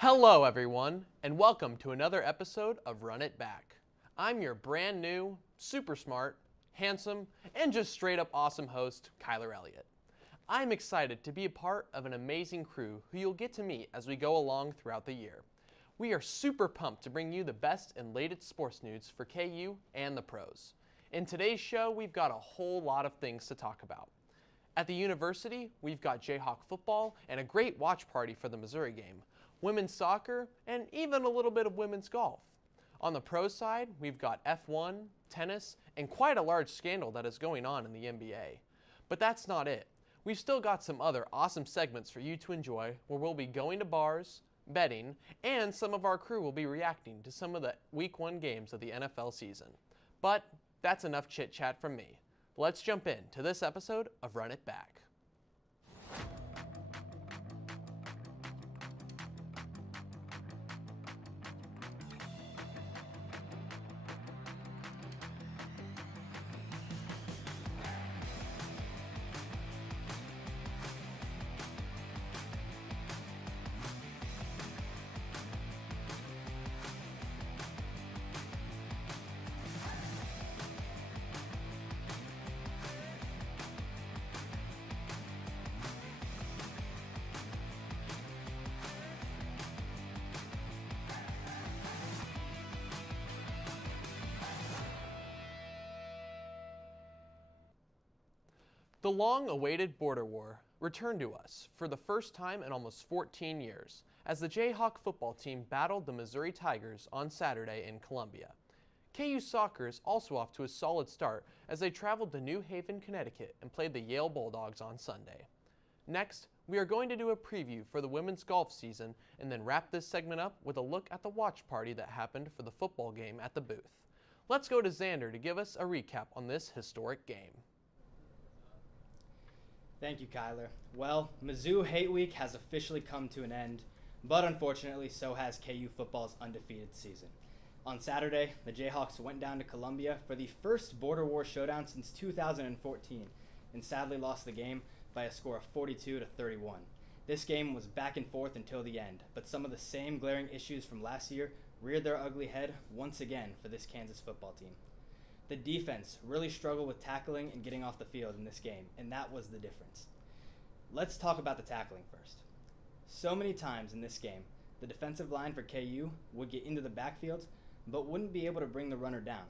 Hello, everyone, and welcome to another episode of Run It Back. I'm your brand new, super smart, handsome, and just straight up awesome host, Kyler Elliott. I'm excited to be a part of an amazing crew who you'll get to meet as we go along throughout the year. We are super pumped to bring you the best and latest sports news for KU and the pros. In today's show, we've got a whole lot of things to talk about. At the university, we've got Jayhawk football and a great watch party for the Missouri game, women's soccer, and even a little bit of women's golf. On the pro side, we've got F1, tennis, and quite a large scandal that is going on in the NBA. But that's not it. We've still got some other awesome segments for you to enjoy where we'll be going to bars, betting, and some of our crew will be reacting to some of the Week 1 games of the NFL season. But that's enough chit chat from me. Let's jump in to this episode of Run It Back. The long-awaited border war returned to us for the first time in almost 14 years as the Jayhawk football team battled the Missouri Tigers on Saturday in Columbia. KU soccer is also off to a solid start as they traveled to New Haven, Connecticut and played the Yale Bulldogs on Sunday. Next, we are going to do a preview for the women's golf season and then wrap this segment up with a look at the watch party that happened for the football game at the booth. Let's go to Xander to give us a recap on this historic game. Thank you, Kyler. Well, Mizzou Hate Week has officially come to an end, but unfortunately so has KU football's undefeated season. On Saturday, the Jayhawks went down to Columbia for the first border war showdown since 2014 and sadly lost the game by a score of 42-31. This game was back and forth until the end, but some of the same glaring issues from last year reared their ugly head once again for this Kansas football team. The defense really struggled with tackling and getting off the field in this game, and that was the difference. Let's talk about the tackling first. So many times in this game, the defensive line for KU would get into the backfield, but wouldn't be able to bring the runner down.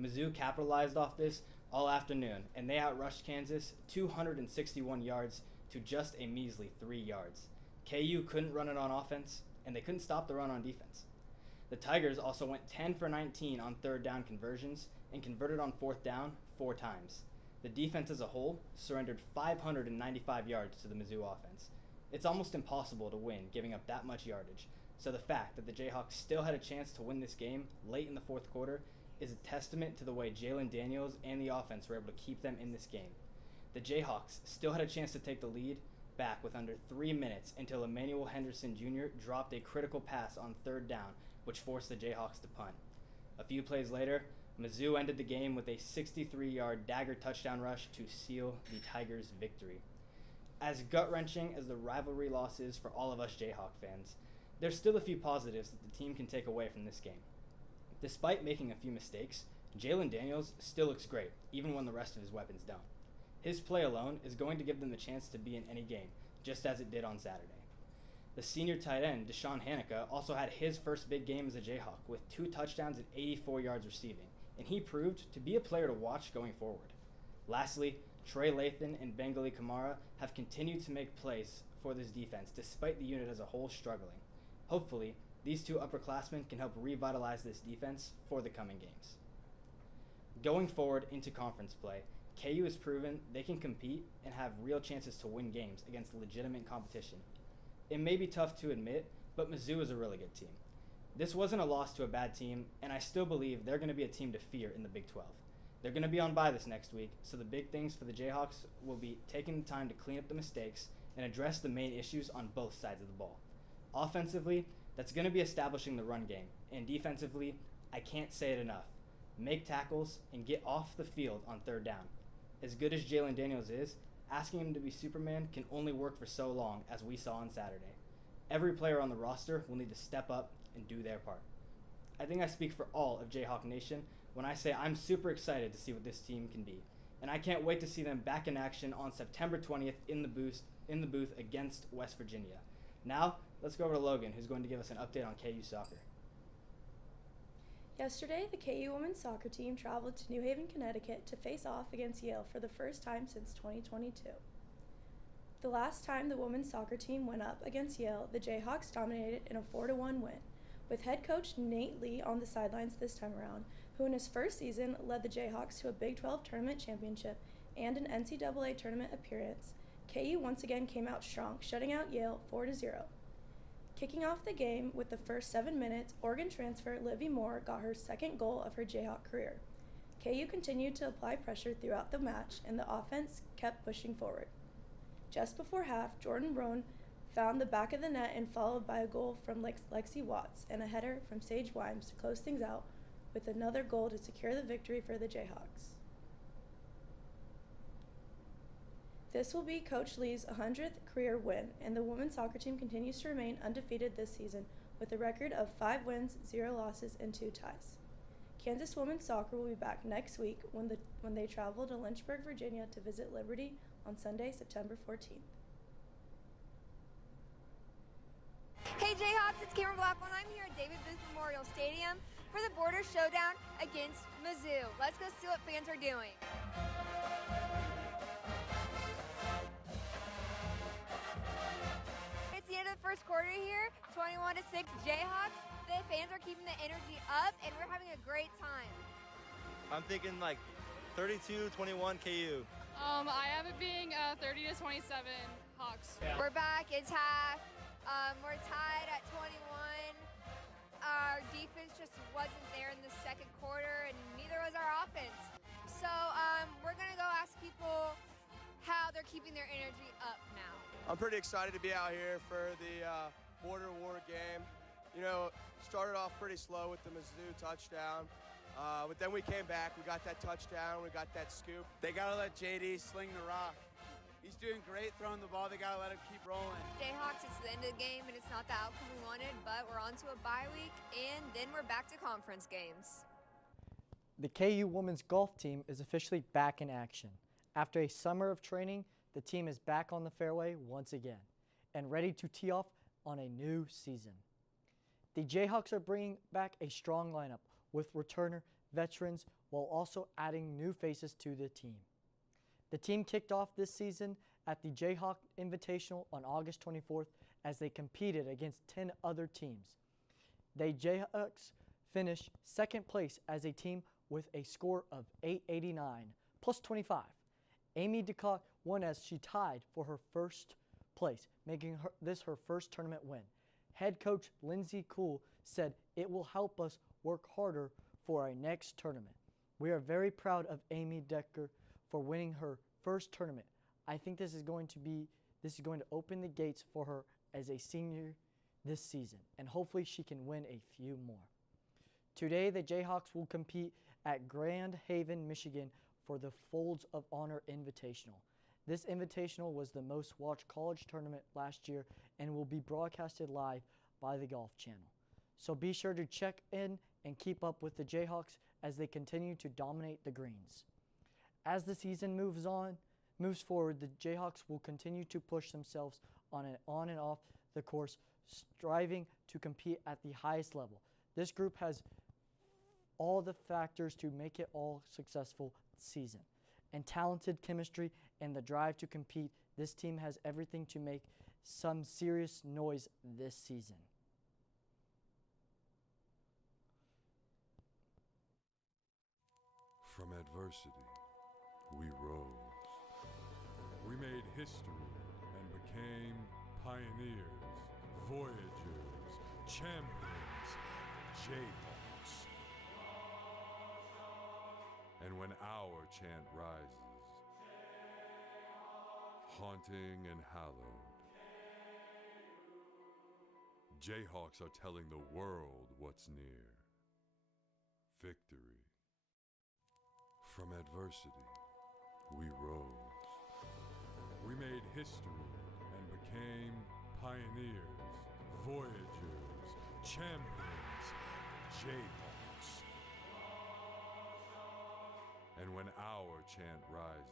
Mizzou capitalized off this all afternoon, and they outrushed Kansas 261 yards to just a measly 3 yards. KU couldn't run it on offense, and they couldn't stop the run on defense. The Tigers also went 10 for 19 on third down conversions and converted on fourth down 4 times. The defense as a whole surrendered 595 yards to the Mizzou offense. It's almost impossible to win giving up that much yardage, so the fact that the Jayhawks still had a chance to win this game late in the fourth quarter is a testament to the way Jalen Daniels and the offense were able to keep them in this game. The Jayhawks still had a chance to take the lead back with under 3 minutes until Emmanuel Henderson Jr. dropped a critical pass on third down, which forced the Jayhawks to punt. A few plays later, Mizzou ended the game with a 63-yard dagger touchdown rush to seal the Tigers' victory. As gut-wrenching as the rivalry loss is for all of us Jayhawk fans, there's still a few positives that the team can take away from this game. Despite making a few mistakes, Jalen Daniels still looks great, even when the rest of his weapons don't. His play alone is going to give them the chance to be in any game, just as it did on Saturday. The senior tight end, Deshaun Hanukkah, also had his first big game as a Jayhawk with 2 touchdowns and 84 yards receiving, and he proved to be a player to watch going forward. Lastly, Trey Lathan and Bengali Kamara have continued to make plays for this defense despite the unit as a whole struggling. Hopefully, these 2 upperclassmen can help revitalize this defense for the coming games. Going forward into conference play, KU has proven they can compete and have real chances to win games against legitimate competition. It may be tough to admit, but Mizzou is a really good team. This wasn't a loss to a bad team, and I still believe they're going to be a team to fear in the Big 12. They're going to be on bye this next week, so the big things for the Jayhawks will be taking the time to clean up the mistakes and address the main issues on both sides of the ball. Offensively, that's going to be establishing the run game, and defensively, I can't say it enough. Make tackles and get off the field on third down. As good as Jalen Daniels is, asking him to be Superman can only work for so long, as we saw on Saturday. Every player on the roster will need to step up and do their part. I think I speak for all of Jayhawk Nation when I say I'm super excited to see what this team can be. And I can't wait to see them back in action on September 20th in the booth against West Virginia. Now, let's go over to Logan, who's going to give us an update on KU soccer. Yesterday, the KU women's soccer team traveled to New Haven, Connecticut to face off against Yale for the first time since 2022. The last time the women's soccer team went up against Yale, the Jayhawks dominated in a 4-1 win, with head coach Nate Lee on the sidelines this time around, who in his first season led the Jayhawks to a Big 12 tournament championship and an NCAA tournament appearance. KU once again came out strong, shutting out Yale 4-0. Kicking off the game with the first 7 minutes, Oregon transfer Livy Moore got her second goal of her Jayhawk career. KU continued to apply pressure throughout the match, and the offense kept pushing forward. Just before half, Jordan Roan found the back of the net and followed by a goal from Lexi Watts and a header from Sage Wimes to close things out with another goal to secure the victory for the Jayhawks. This will be Coach Lee's 100th career win, and the women's soccer team continues to remain undefeated this season with a record of 5 wins, 0 losses, and 2 ties. Kansas women's soccer will be back next week when they travel to Lynchburg, Virginia to visit Liberty on Sunday, September 14th. Hey Jayhawks, it's Cameron Blackmon. I'm here at David Booth Memorial Stadium for the border showdown against Mizzou. Let's go see what fans are doing. It's the end of the first quarter here, 21-6 Jayhawks. The fans are keeping the energy up and we're having a great time. I'm thinking like 32-21 KU. I have it being 30-27 Hawks. Yeah. We're back, it's half. We're tied at 21. Our defense just wasn't there in the second quarter, and neither was our offense. So we're gonna go ask people how they're keeping their energy up now. I'm pretty excited to be out here for the border war game. You know, started off pretty slow with the Mizzou touchdown, but then we came back, we got that touchdown, we got that scoop. They gotta let JD sling the rock. He's doing great throwing the ball. They got to let him keep rolling. Jayhawks, it's the end of the game, and it's not the outcome we wanted, but we're on to a bye week, and then we're back to conference games. The KU women's golf team is officially back in action. After a summer of training, the team is back on the fairway once again and ready to tee off on a new season. The Jayhawks are bringing back a strong lineup with returner veterans while also adding new faces to the team. The team kicked off this season at the Jayhawk Invitational on August 24th as they competed against 10 other teams. The Jayhawks finished second place as a team with a score of 889 plus 25. Amy DeCock won as she tied for her first place, making this her first tournament win. Head coach Lindsay Kuhl said, "It will help us work harder for our next tournament. We are very proud of Amy Decker for winning her first tournament. I think this is going to open the gates for her as a senior this season, and hopefully she can win a few more." Today, the Jayhawks will compete at Grand Haven, Michigan for the Folds of Honor Invitational. This invitational was the most watched college tournament last year and will be broadcasted live by the Golf Channel. So be sure to check in and keep up with the Jayhawks as they continue to dominate the greens. As the season moves forward, the Jayhawks will continue to push themselves on and off the course, striving to compete at the highest level. This group has all the factors to make it all successful season. And talented chemistry and the drive to compete, this team has everything to make some serious noise this season. From adversity, we rose. We made history and became pioneers, voyagers, champions, Jayhawks. And when our chant rises, haunting and hallowed, Jayhawks are telling the world what's near. Victory. From adversity, we rose. We made history and became pioneers, Voyagers, champions, Jayhawks. And when our chant rises,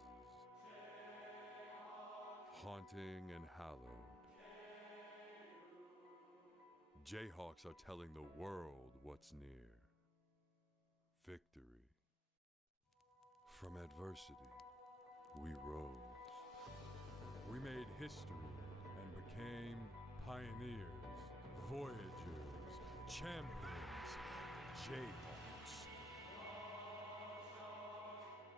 haunting and hallowed, Jayhawks are telling the world what's near. Victory. From adversity, we rose. We made history and became pioneers, voyagers, champions, Jayhawks.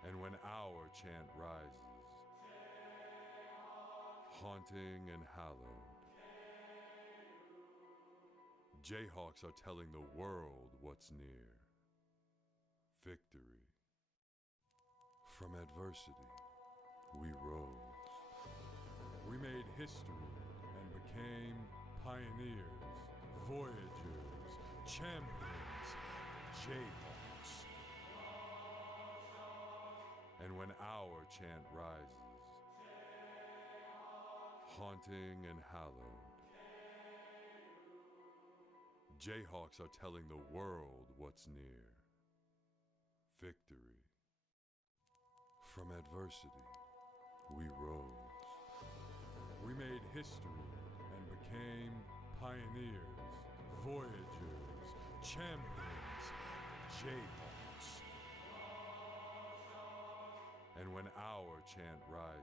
And when our chant rises, haunting and hallowed, Jayhawks are telling the world what's near. Victory. From adversity, we rose. We made history and became pioneers, voyagers, champions, Jayhawks. And when our chant rises, haunting and hallowed, Jayhawks are telling the world what's near. Victory. From adversity, we rose. We made history and became pioneers, voyagers, champions, Jayhawks. And when our chant rises,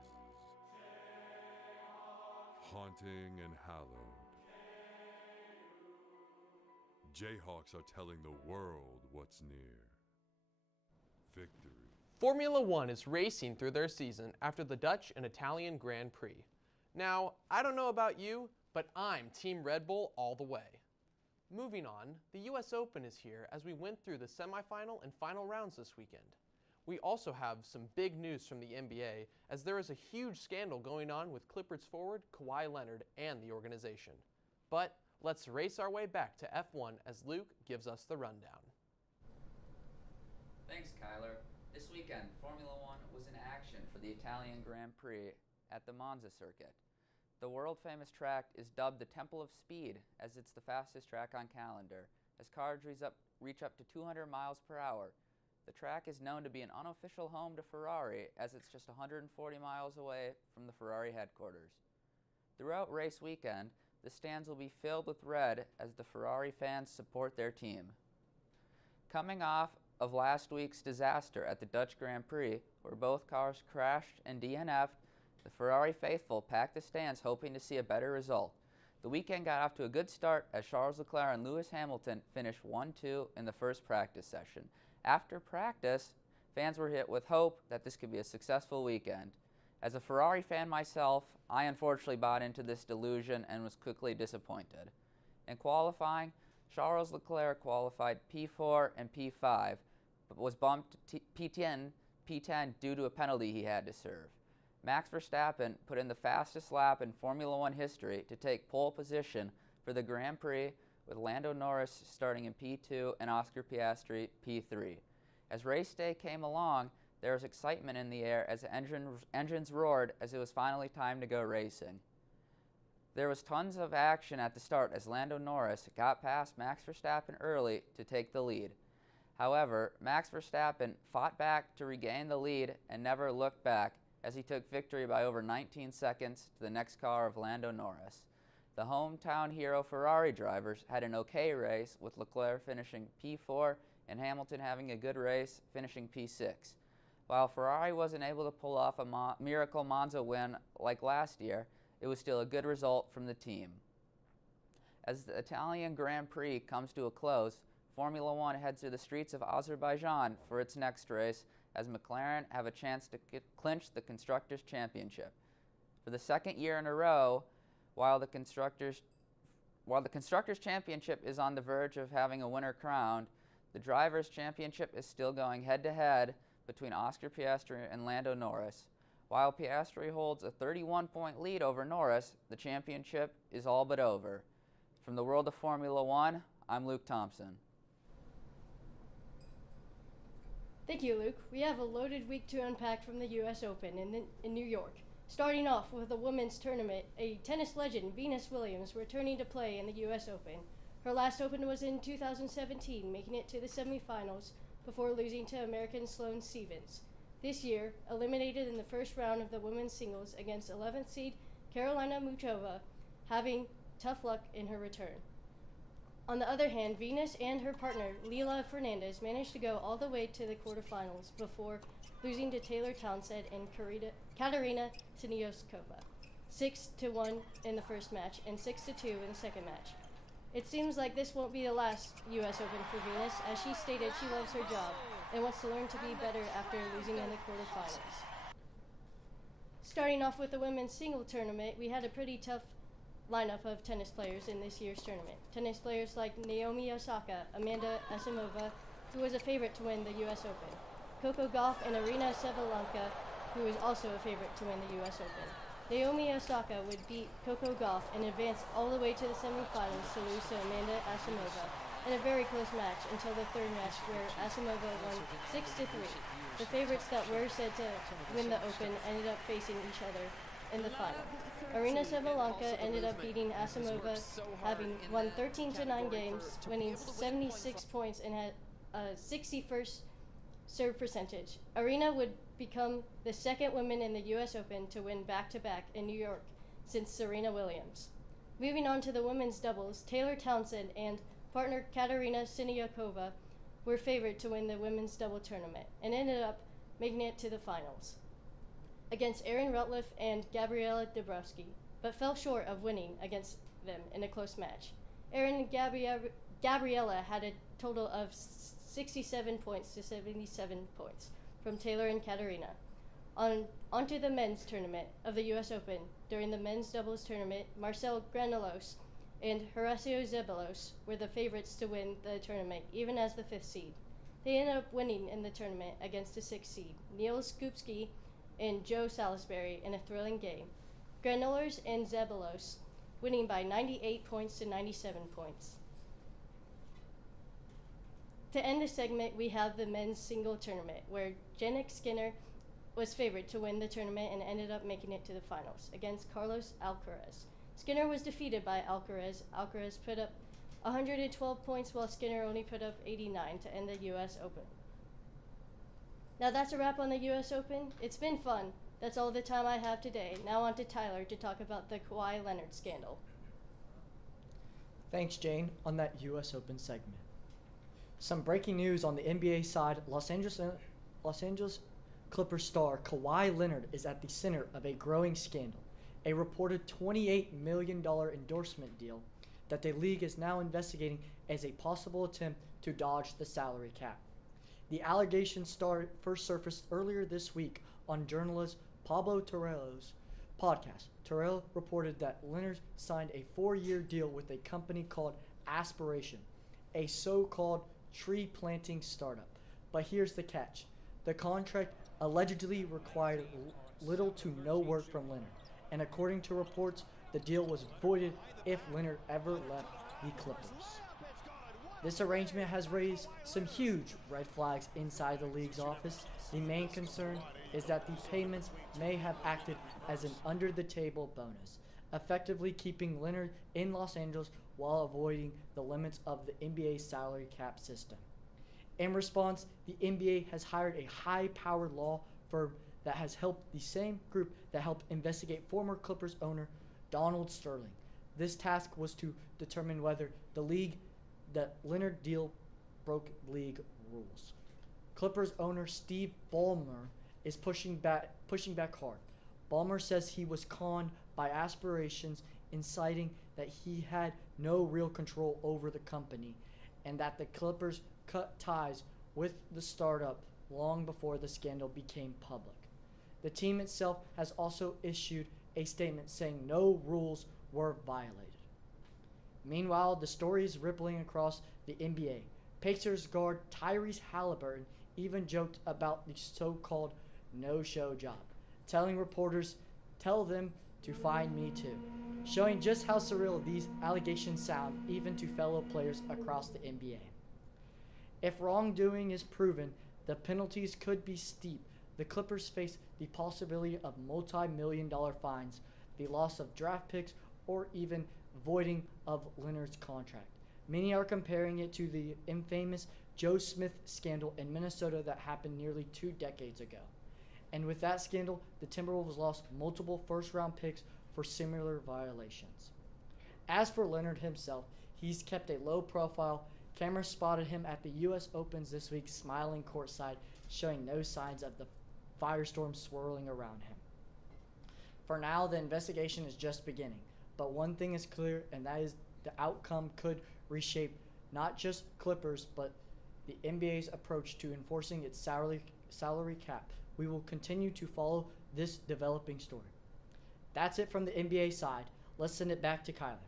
haunting and hallowed, Jayhawks are telling the world what's near. Victory. Formula One is racing through their season after the Dutch and Italian Grand Prix. Now, I don't know about you, but I'm Team Red Bull all the way. Moving on, the US Open is here as we went through the semifinal and final rounds this weekend. We also have some big news from the NBA as there is a huge scandal going on with Clippers forward Kawhi Leonard and the organization. But let's race our way back to F1 as Luke gives us the rundown. Thanks, Kyler. This weekend, Formula One was in action for the Italian Grand Prix at the Monza circuit. The world-famous track is dubbed the Temple of Speed, as it's the fastest track on calendar, as cars reach up to 200 miles per hour. The track is known to be an unofficial home to Ferrari, as it's just 140 miles away from the Ferrari headquarters. Throughout race weekend, the stands will be filled with red as the Ferrari fans support their team. Coming off of last week's disaster at the Dutch Grand Prix, where both cars crashed and DNF'd, the Ferrari faithful packed the stands hoping to see a better result. The weekend got off to a good start as Charles Leclerc and Lewis Hamilton finished 1-2 in the first practice session. After practice, fans were hit with hope that this could be a successful weekend. As a Ferrari fan myself, I unfortunately bought into this delusion and was quickly disappointed. In qualifying, Charles Leclerc qualified P4 and P5, but was bumped to P10 due to a penalty he had to serve. Max Verstappen put in the fastest lap in Formula One history to take pole position for the Grand Prix, with Lando Norris starting in P2 and Oscar Piastri P3. As race day came along, there was excitement in the air as the engines roared as it was finally time to go racing. There was tons of action at the start as Lando Norris got past Max Verstappen early to take the lead. However, Max Verstappen fought back to regain the lead and never looked back as he took victory by over 19 seconds to the next car of Lando Norris. The hometown hero Ferrari drivers had an okay race, with Leclerc finishing P4 and Hamilton having a good race, finishing P6. While Ferrari wasn't able to pull off a miracle Monza win like last year, it was still a good result from the team. As the Italian Grand Prix comes to a close, Formula One heads to the streets of Azerbaijan for its next race, as McLaren have a chance to clinch the Constructors' Championship. For the second year in a row, while the Constructors' Championship is on the verge of having a winner crowned, the Drivers' Championship is still going head-to-head between Oscar Piastri and Lando Norris. While Piastri holds a 31-point lead over Norris, the championship is all but over. From the world of Formula One, I'm Luke Thompson. Thank you, Luke. We have a loaded week to unpack from the US Open in New York. Starting off with the women's tournament, a tennis legend, Venus Williams, returning to play in the U.S. Open. Her last Open was in 2017, making it to the semifinals before losing to American Sloane Stevens. This year, eliminated in the first round of the women's singles against 11th seed Karolina Muchova, having tough luck in her return. On the other hand, Venus and her partner, Leila Fernandez, managed to go all the way to the quarterfinals before losing to Taylor Townsend and Katerina Siniakova, 6-1 in the first match and 6-2 in the second match. It seems like this won't be the last U.S. Open for Venus, as she stated she loves her job and wants to learn to be better after losing in the quarterfinals. Starting off with the women's single tournament, we had a pretty tough lineup of tennis players in this year's tournament. Tennis players like Naomi Osaka, Amanda Asimova, who was a favorite to win the U.S. Open, Coco Gauff, and Aryna Sabalenka, who is also a favorite to win the U.S. Open. Naomi Osaka would beat Coco Gauff and advance all the way to the semifinals to lose to Amanda Asimova in a very close match until the third match, where Asimova won 6-3. The favorites that were said to win the Open ended up facing each other in the final. Aryna Sabalenka ended up beating Asimova, having won 13-9 games, winning 76 points and had a 61st serve percentage. Aryna would become the second woman in the U.S. Open to win back-to-back in New York since Serena Williams. Moving on to the women's doubles, Taylor Townsend and partner Katerina Siniakova were favored to win the women's double tournament and ended up making it to the finals against Erin Rutliff and Gabriela Dabrowski, but fell short of winning against them in a close match. Erin and Gabriela had a total of 67 points to 77 points from Taylor and Katerina. Onto the men's tournament of the U.S. Open. During the men's doubles tournament, Marcel Granollers and Horacio Zeballos were the favorites to win the tournament, even as the 5th seed. They ended up winning in the tournament against the 6th seed, Niels Skupski and Joe Salisbury, in a thrilling game. Granollers and Zeballos winning by 98 points to 97 points. To end the segment, we have the men's single tournament, where Jannik Sinner was favored to win the tournament and ended up making it to the finals against Carlos Alcaraz. Skinner was defeated by Alcaraz. Alcaraz put up 112 points, while Skinner only put up 89 to end the U.S. Open. Now that's a wrap on the U.S. Open. It's been fun. That's all the time I have today. Now on to Tyler to talk about the Kawhi Leonard scandal. Thanks, Jane, on that U.S. Open segment. Some breaking news on the NBA side. Los Angeles Clippers star Kawhi Leonard is at the center of a growing scandal, a reported $28 million endorsement deal that the league is now investigating as a possible attempt to dodge the salary cap. The allegations first surfaced earlier this week on journalist Pablo Torrelo's podcast. Torrello reported that Leonard signed a 4-year deal with a company called Aspiration, a so-called tree planting startup. But here's the catch. The contract allegedly required little to no work from Leonard, and according to reports, the deal was voided if Leonard ever left the Clippers. This arrangement has raised some huge red flags inside the league's office. The main concern is that the payments may have acted as an under-the-table bonus, effectively keeping Leonard in Los Angeles while avoiding the limits of the NBA's salary cap system. In response, the NBA has hired a high-powered law firm that has helped the same group that helped investigate former Clippers owner Donald Sterling. This task was to determine whether the Leonard deal broke league rules. Clippers owner Steve Ballmer is pushing back hard. Ballmer says he was conned by Aspirations, inciting that he had no real control over the company and that the Clippers cut ties with the startup long before the scandal became public. The team itself has also issued a statement saying no rules were violated. Meanwhile, the story is rippling across the NBA. Pacers guard Tyrese Halliburton even joked about the so-called no-show job, telling reporters, "Tell them to find me too," showing just how surreal these allegations sound even to fellow players across the NBA. If wrongdoing is proven, the penalties could be steep. the Clippers face the possibility of multi-million-dollar fines, the loss of draft picks, or even voiding of Leonard's contract. Many are comparing it to the infamous Joe Smith scandal in Minnesota that happened nearly 2 decades ago. And with that scandal, the Timberwolves lost multiple first-round picks for similar violations. As for Leonard himself, he's kept a low profile. Cameras spotted him at the U.S. Opens this week smiling courtside, showing no signs of the firestorm swirling around him. For now, the investigation is just beginning, but one thing is clear, and that is the outcome could reshape not just Clippers, but the NBA's approach to enforcing its salary cap. We will continue to follow this developing story. That's it from the NBA side. Let's send it back to Kyler.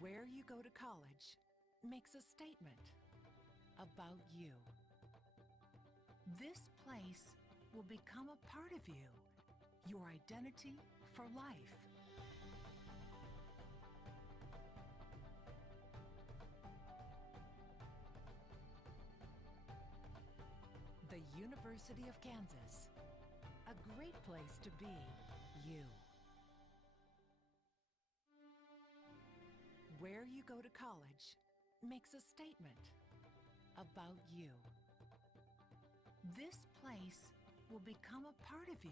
Where you go to college makes a statement about you. This place will become a part of you, your identity for life. The University of Kansas, a great place to be you. Where you go to college makes a statement about you. This place will become a part of you,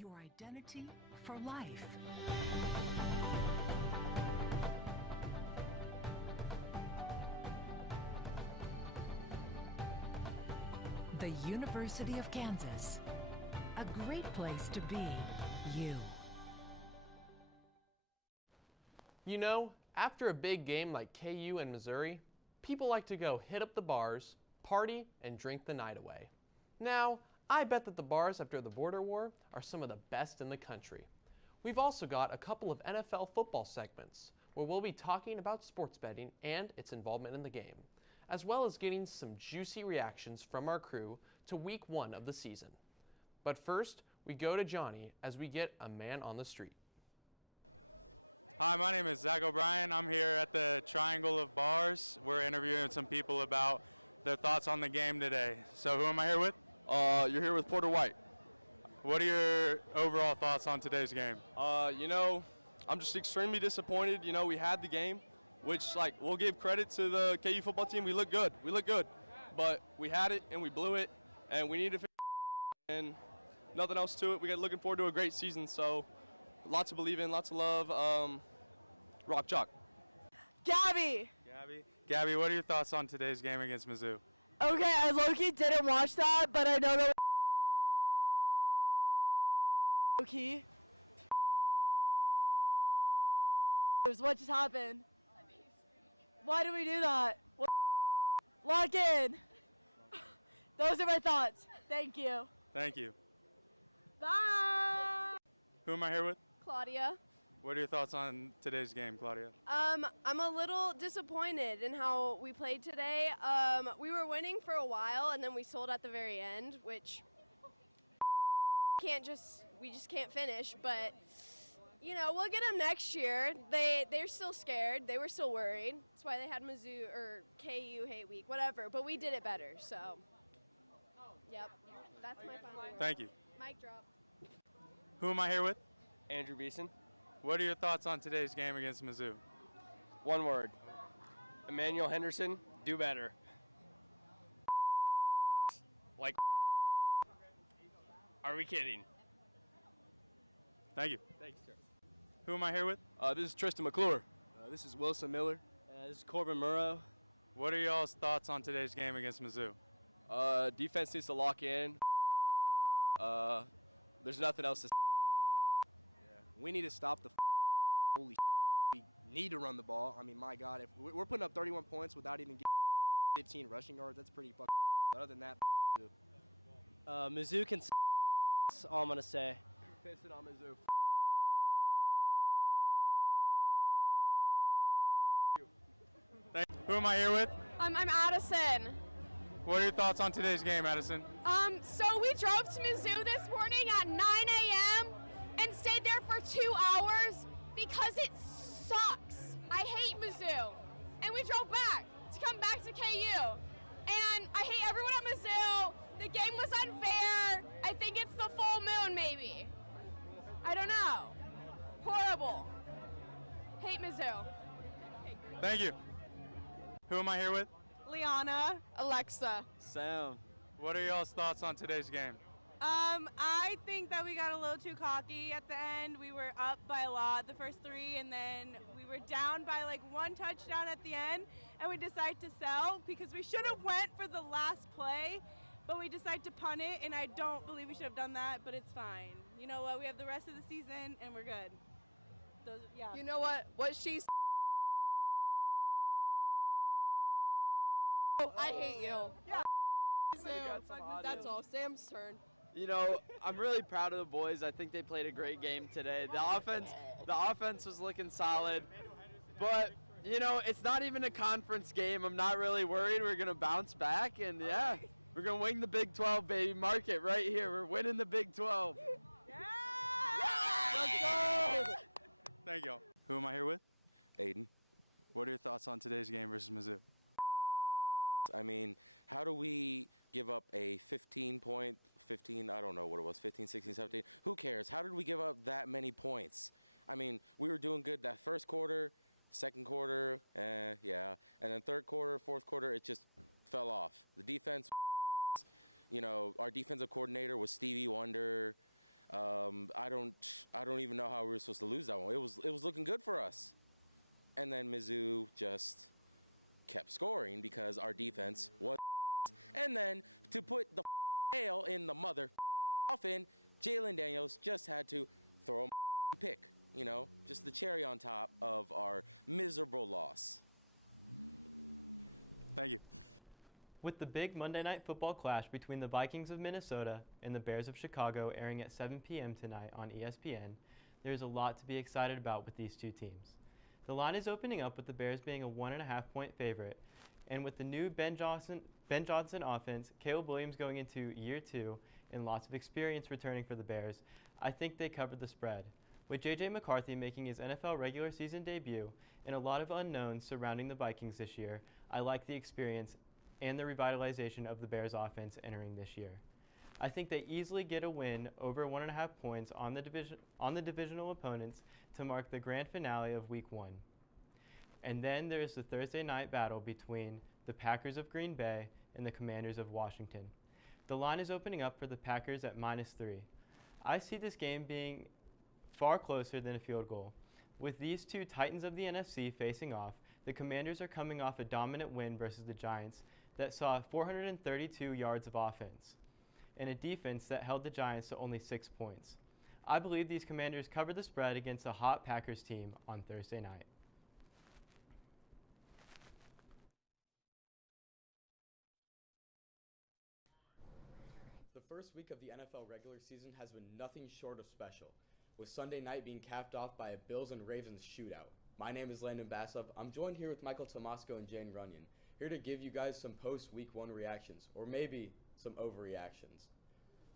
your identity for life. The University of Kansas, a great place to be you. You know, after a big game like KU and Missouri, people like to go hit up the bars, party, and drink the night away. Now, I bet that the bars after the border war are some of the best in the country. We've also got a couple of NFL football segments where we'll be talking about sports betting and its involvement in the game, as well as getting some juicy reactions from our crew to week 1 of the season. But first, we go to Johnny as we get a man on the street. With the big Monday Night Football clash between the Vikings of Minnesota and the Bears of Chicago airing at 7 p.m. tonight on ESPN, there's a lot to be excited about with these two teams. The line is opening up with the Bears being a 1.5-point favorite, and with the new Ben Johnson offense, Caleb Williams going into year 2, and lots of experience returning for the Bears, I think they covered the spread. With J.J. McCarthy making his NFL regular season debut and a lot of unknowns surrounding the Vikings this year, I like the experience and the revitalization of the Bears offense entering this year. I think they easily get a win over 1.5 points on the divisional opponents to mark the grand finale of Week 1. And then there's the Thursday night battle between the Packers of Green Bay and the Commanders of Washington. The line is opening up for the Packers at -3. I see this game being far closer than a field goal. With these two titans of the NFC facing off, the Commanders are coming off a dominant win versus the Giants that saw 432 yards of offense and a defense that held the Giants to only 6 points. I believe these Commanders cover the spread against a hot Packers team on Thursday night. The first week of the NFL regular season has been nothing short of special, with Sunday night being capped off by a Bills and Ravens shootout. My name is Landon Bassov. I'm joined here with Michael Tomasco and Jane Runyon, here to give you guys some post-Week 1 reactions, or maybe some overreactions.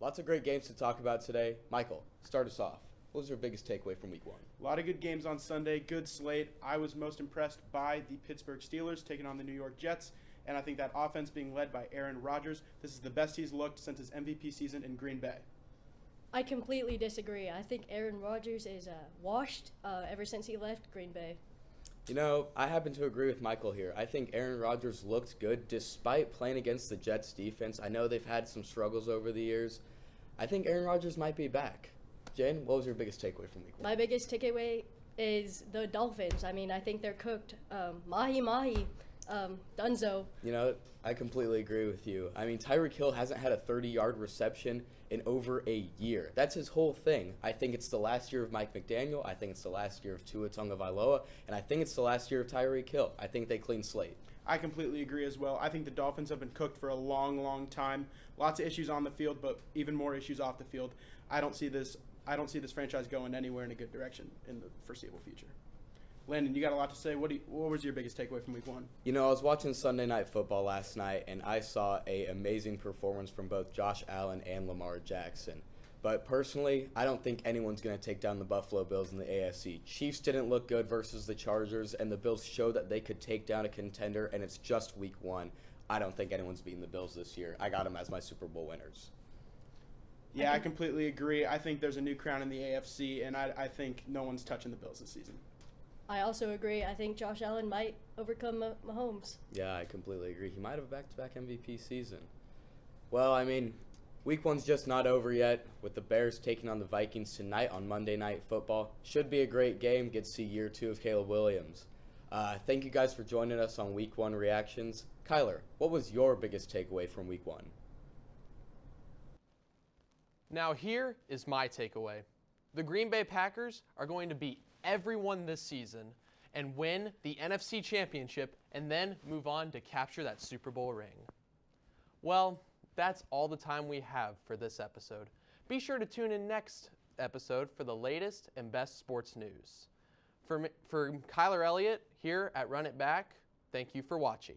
Lots of great games to talk about today. Michael, start us off. What was your biggest takeaway from Week 1? A lot of good games on Sunday, good slate. I was most impressed by the Pittsburgh Steelers taking on the New York Jets, and I think that offense being led by Aaron Rodgers, this is the best he's looked since his MVP season in Green Bay. I completely disagree. I think Aaron Rodgers is washed ever since he left Green Bay. You know, I happen to agree with Michael here. I think Aaron Rodgers looked good despite playing against the Jets defense. I know they've had some struggles over the years. I think Aaron Rodgers might be back. Jane, what was your biggest takeaway from Week 1? My biggest takeaway is the Dolphins. I mean, I think they're cooked. Mahi, Dunzo. You know, I completely agree with you. I mean, Tyreek Hill hasn't had a 30-yard reception in over a year. That's his whole thing. I think it's the last year of Mike McDaniel. I think it's the last year of Tua Tagovailoa. And I think it's the last year of Tyreek Hill. I think they clean slate. I completely agree as well. I think the Dolphins have been cooked for a long, long time. Lots of issues on the field, but even more issues off the field. I don't see this franchise going anywhere in a good direction in the foreseeable future. Landon, you got a lot to say. What was your biggest takeaway from Week 1? You know, I was watching Sunday Night Football last night, and I saw an amazing performance from both Josh Allen and Lamar Jackson. But personally, I don't think anyone's going to take down the Buffalo Bills in the AFC. Chiefs didn't look good versus the Chargers, and the Bills showed that they could take down a contender, and it's just Week 1. I don't think anyone's beating the Bills this year. I got them as my Super Bowl winners. Yeah, I completely agree. I think there's a new crown in the AFC, and I think no one's touching the Bills this season. I also agree. I think Josh Allen might overcome Mahomes. Yeah, I completely agree. He might have a back-to-back MVP season. Well, I mean, Week 1's just not over yet, with the Bears taking on the Vikings tonight on Monday Night Football. Should be a great game. Get to see year 2 of Caleb Williams. Thank you guys for joining us on Week 1 reactions. Kyler, what was your biggest takeaway from Week 1? Now here is my takeaway. The Green Bay Packers are going to beat everyone this season and win the NFC Championship and then move on to capture that Super Bowl ring. Well, that's all the time we have for this episode. Be sure to tune in next episode for the latest and best sports news. For Kyler Elliott here at Run It Back, thank you for watching.